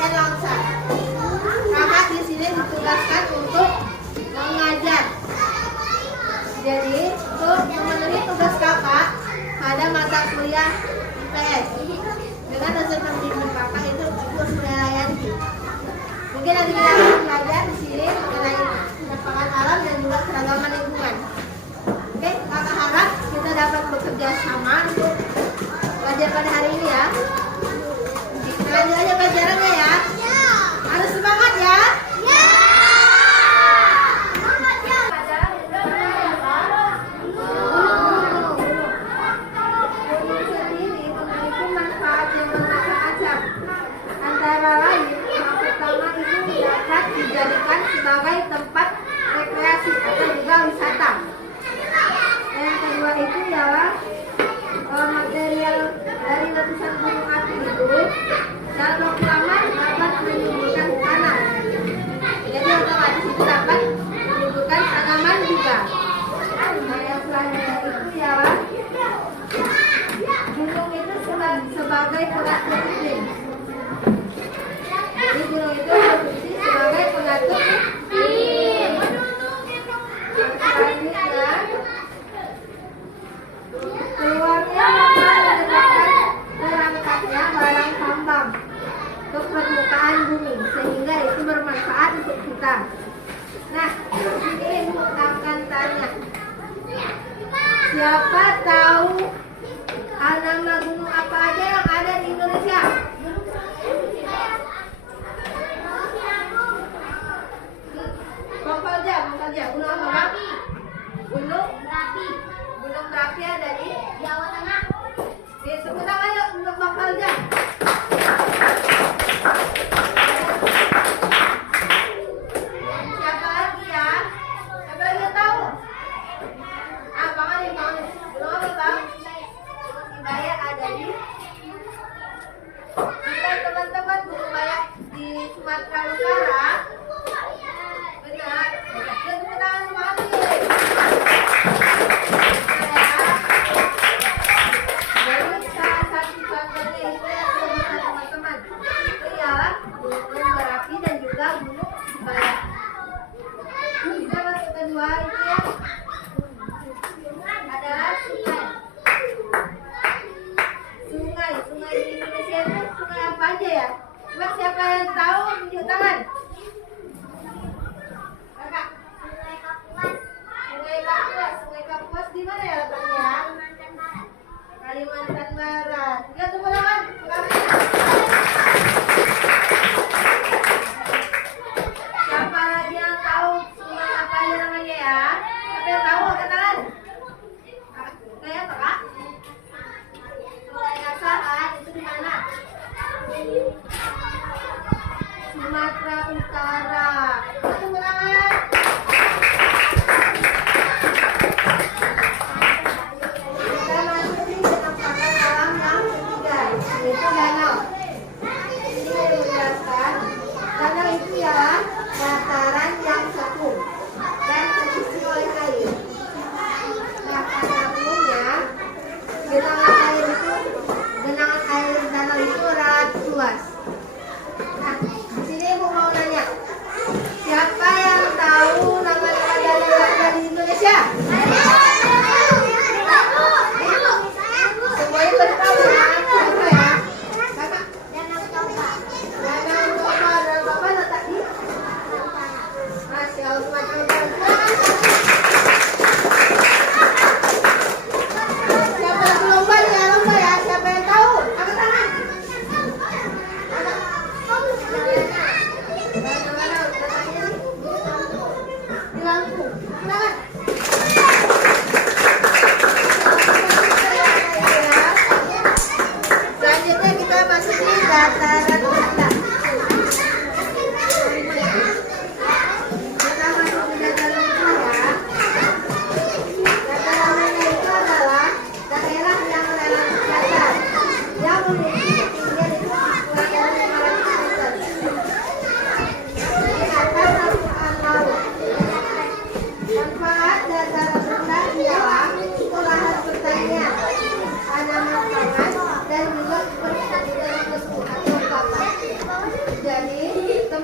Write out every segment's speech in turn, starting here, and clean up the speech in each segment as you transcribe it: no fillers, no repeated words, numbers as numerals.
dan Langsa. Kakak di sini ditugaskan untuk mengajar. Jadi untuk memenuhi tugas kakak pada mata kuliah IPS dengan dosen pembimbing kakak itu Ibu Suryayanti. Mungkin nanti kita akan belajar di sini mengenai penampakan alam dan juga keragaman lingkungan. Oke, kakak harap kita dapat bekerja sama untuk belajar pada hari ini ya. Kita lanjut aja pelajarannya ya. Harus semangat ya. Antara lain, yang pertama itu dapat dijadikan sebagai tempat rekreasi atau juga wisata. Yang kedua itu ialah material dari letusan gunung api itu dalam waktu lama dapat menimbulkan tanah. Jadi otomatis itu dapat menimbulkan tanaman juga. Nah, yang selanjutnya itu ialah gunung itu sebagai pengatur iklim. Jadi gunung itu berfungsi sebagai pengatur iklim. Selanjutnya keluarnya menyebabkan berangkatnya barang tambang ke permukaan bumi sehingga itu bermanfaat untuk kita. Nah, ini Ibu akan tanya, siapa tahu nama gunung apa aja yang ada di Indonesia? Bang Falja, gunung apa? Gunung Merapi. Gunung Merapi ada di Jawa Tengah. Oke, tepuk tangan yuk untuk Bang Falja. Siapa lagi ya? Siapa lagi yang tahu? Bang Ali. Gunung apa Bang? Gunung Hidayah ada di bukan teman-teman, Gunung Bayak di Sumatera Utara. Benar. Ya, tepuk tangan semua Ali. Jadi salah satu contohnya itu yang bisa teman-teman, itu ialah Gunung Merapi dan juga Gunung Bayak. Kita masuk kedua itu ya adalah sungai. Sungai di Indonesia itu sungai apa aja ya? Coba siapa yang tahu tunjuk tangan. Kakak. Sungai Kapuas di mana ya letaknya? Kalimantan Barat. Ya, tepuk tangan. Siapa lagi yang tahu sungai apa aja namanya ya? Siapa yang tahu angkat tangan? Kayak apa Kak? Sungai Asahan itu di mana? Sumatera Utara. Tepuk tangan. Kita masuk di penampakan alam yang ketiga, yaitu danau. Ini saya menjelaskan, danau itu ialah dataran yang sekung dan terisi oleh air. Nah, pada umumnya genangan air danau itu relatif luas. Nah, di sini Ibu mau nanya, siapa yang tahu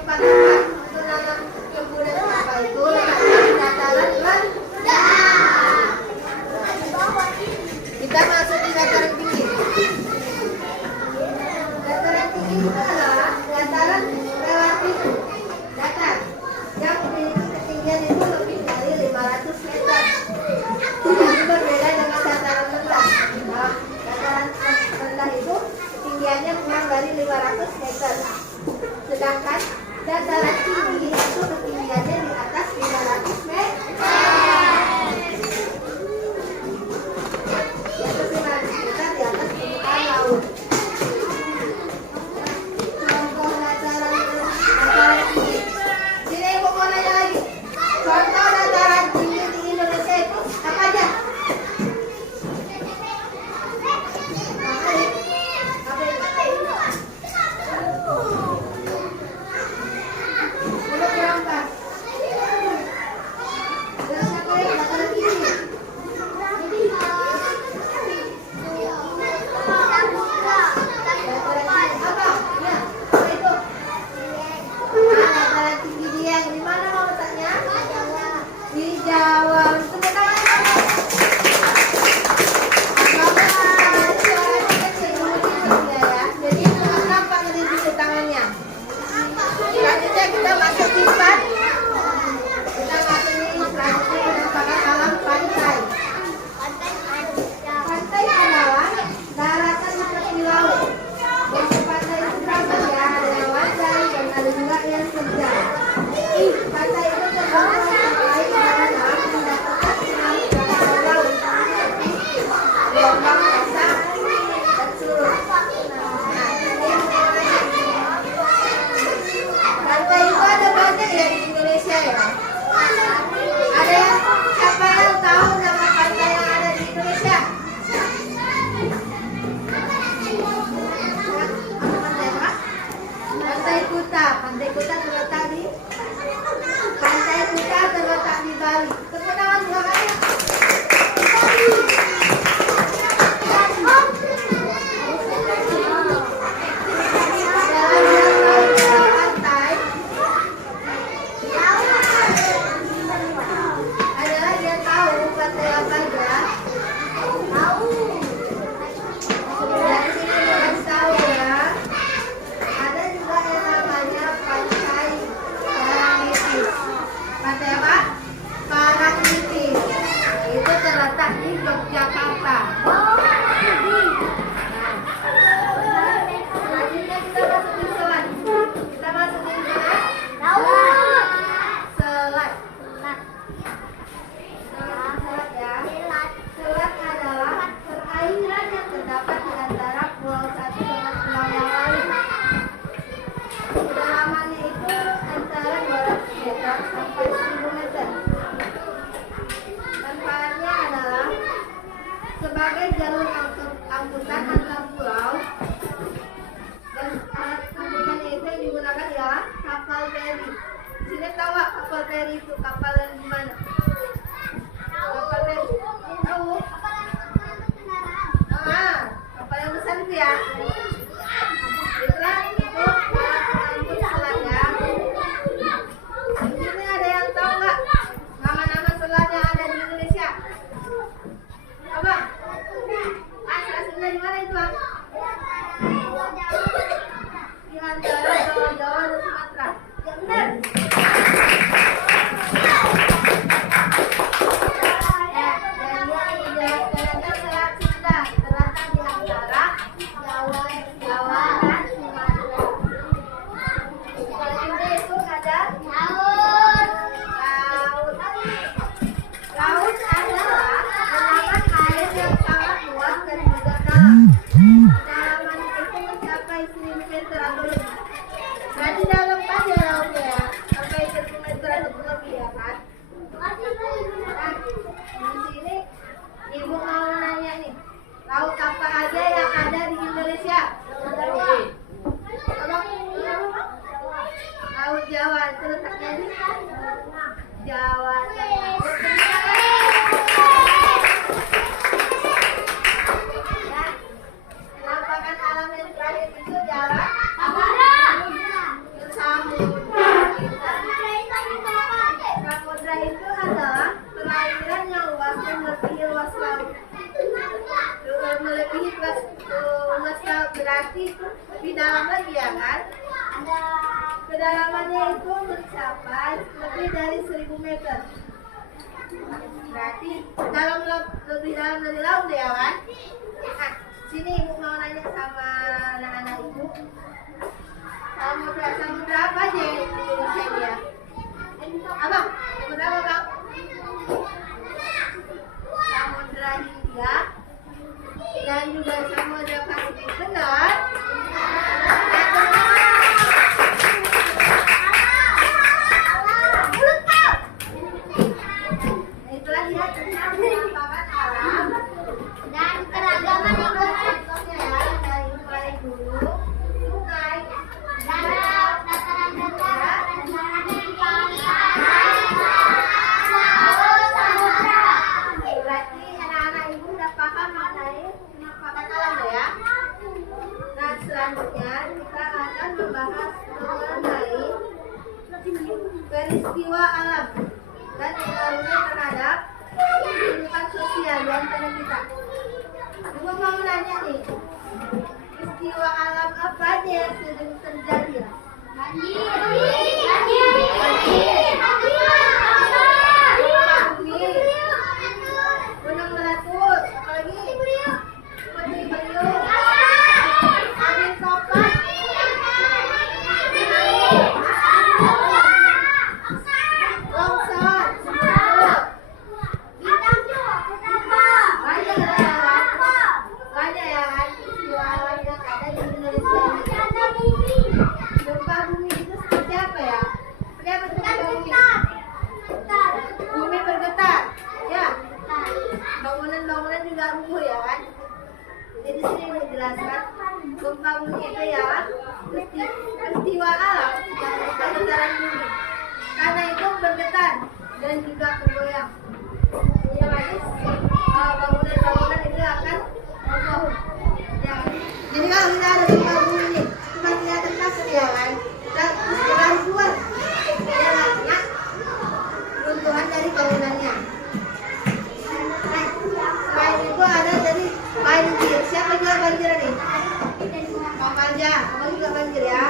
katakan untuk nanam tebu dan kelapa itu letaknya di dataran rendah. Kita masuk di dataran tinggi. Dataran tinggi itu adalah dataran relatif datar yang memiliki ketinggian itu lebih dari 500 meter. Jadi berbeda dengan dataran rendah. Nah, dataran rendah itu ketinggiannya kurang dari 500 meter. Sedangkan dataran tinggi itu ketinggiannya di atas 500 meter. Di atas 500 meter di atas permukaan laut. Contoh dataran tinggi. Sini ibu mau nanya lagi. Contoh dataran tinggi di Indonesia itu apa aja? Pantai Kuta terletak di Bali. Tepuk tangan dua kali. Adalah dia tahu pantai apa aja? Tahu. Dari sini dia tahu ya. Ada juga yang namanya pantai Karangnitis. Pantai apa? Karangnitis. Itu terletak di Yogyakarta. Selanjutnya kita masuk di Selat. Kita masuk di mana? Selat. Selat ya. Selat adalah perairan yang terdapat di antara pulau satu dengan pulau yang lain. Kedalamannya itu antara 200 meter sampai 1000 meter. Manfaatnya adalah sebagai jalur angkutan antar pulau, dan alat angkutannya itu yang digunakan ya kapal feri. Sini tahu nggak kapal feri itu kapal yang gimana? Kapal feri tahu? Kapal yang besar itu ya. Itulah itu angkut selat ya. Di sini ada yang tahu nggak nama-nama selat yang ada di Indonesia? Apa? Asal-asalnya di mana itu, Bang? Di antara Jawa dan Sumatera. Ya benar. Ya, dan dia dijelaskan selat Sunda terletak di antara Jawa dan Sumatera. Selanjutnya itu ada laut. Laut adalah genangan air yang sangat luas dan juga dalam. Kedalaman itu mencapai 1000 meter atau lebih. Berarti dalam kan ya lautnya ya, sampai 1000 meter atau lebih ya kan? Nah, di sini ibu mau nanya nih, laut apa aja yang ada di Indonesia? Laut Jawa itu letaknya di Jawa Tengah. Ya, penampakan alam yang terakhir itu jalan apa? Samudra. Kedalamannya itu mencapai lebih dari 1000 meter. Berarti lebih dalam dari laut deh ya kan? Nah, sini ibu mau nanya sama anak-anak ibu. Samudra apa aja di Indonesia ini ya? Abang, samudra apa bang? Samudra Hindia dan juga Samudra Pasifik, benar? Itulah dia tentang penampakan alam dan keragaman contohnya ya, dari mulai dulu sungai, danau, dataran rendah, samudra. Berarti anak-anak ibu udah paham mengenai penampakan alam ya. Nah, selanjutnya kita akan membahas mengenai peristiwa alam dan pengaruhnya terhadap kehidupan sosial di antara kita. Ibu mau nanya nih, peristiwa alam apa aja yang sering terjadi ya? Gunung meletus, apalagi? Puting beliung, angin topan, longsor, banyak ya kan peristiwa alam yang ada di Indonesia ini. Gempa bumi itu seperti apa ya? Seperti apa tuh gempa bumi? Bumi bergetar, ya. Bangunan-bangunan juga rubuh ya kan? Jadi sini menjelaskan gempa bumi itu ya peristiwa alam yang bergetaran bumi. Karena itu bergetar dan juga bergoyang. Otomatis bangunan-bangunan itu akan roboh. Ya. Jadi kalau kita ada gempa bumi ini, cuma kelihatan takut ya kan? Kita harus keluar. Ya karena runtuhan dari bangunannya. Selain itu ada dari banjir. Siapa juga banjir nih? Bang Panja, kamu juga banjir ya?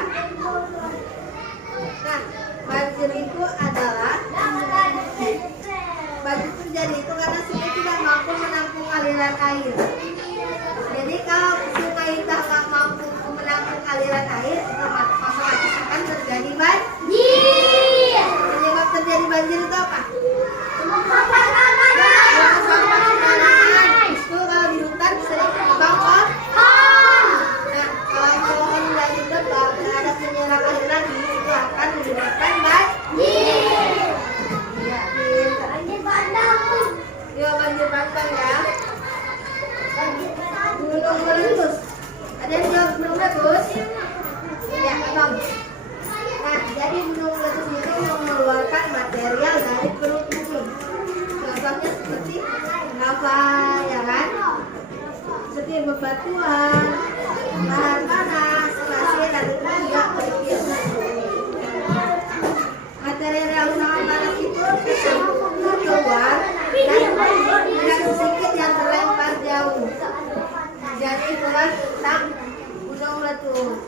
Nah, banjir itu adalah banjir terjadi itu karena sungai tidak mampu menampung aliran air. Jadi kalau sungai itu nggak mampu menampung aliran air, otomatis akan terjadi banjir. Penyebab terjadi banjir itu apa? Sampah sembarangan. Itu kalau di hutan sering tebang pohon. Nah, kalau pohon nggak ditebang, ada penyerap air lagi, itu akan menyebabkan banjir. Ya, banjir bandang. Ya, banjir bandang ya. Gunung meletus. Ada yang jawab gunung meletus? Ya, abang. Nah, jadi gunung meletus itu mengeluarkan material dari perut bumi. Contohnya seperti lava, ya kan? Seperti bebatuan, lahar panas, pasir, dan itu juga kerikil. Material lahar panas itu keluar dan tidak sedikit yang terlempar jauh. Jadi itulah tentang gunung meletus.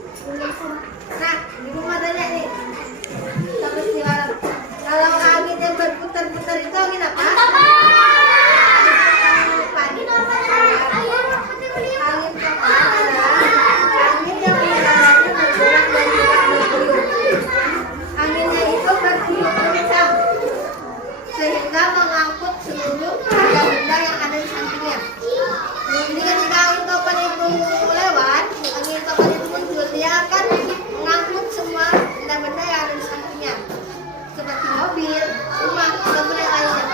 Nah, ibu mau tanya nih, sampai sekarang, kalau angin yang berputar-putar itu angin apa? Angin topan adalah angin yang udaranya bergerak dan juga bertiup. Anginnya itu bertiup kencang sehingga mengangkut seluruh benda-benda yang ada di sampingnya. Jadi ketika angin topan itu lewat, angin topan itu muncul, dia akan mengangkut semua benda-benda yang ada di sampingnya, seperti mobil, rumah, ataupun yang lainnya.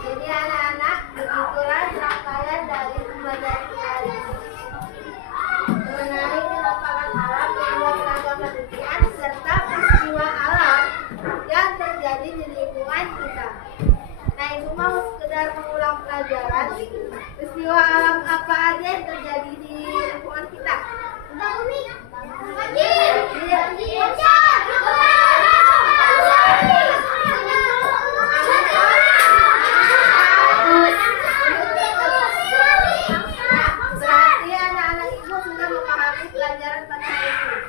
Jadi anak-anak, begitulah rangkaian dari pembelajaran kita hari ini mengenai penampakan alam yang beragam kerugian serta peristiwa alam yang terjadi di lingkungan kita. Nah, ibu mau sekedar mengulang pelajaran peristiwa alam apa aja yang terjadi di lingkungan kita. Berarti anak-anak ibu sudah memahami pelajaran pada hari ini.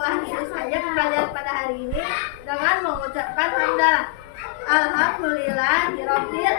akhiri saja pembelajaran pada hari ini dengan mengucapkan hamdalah. Alhamdulillahirabbil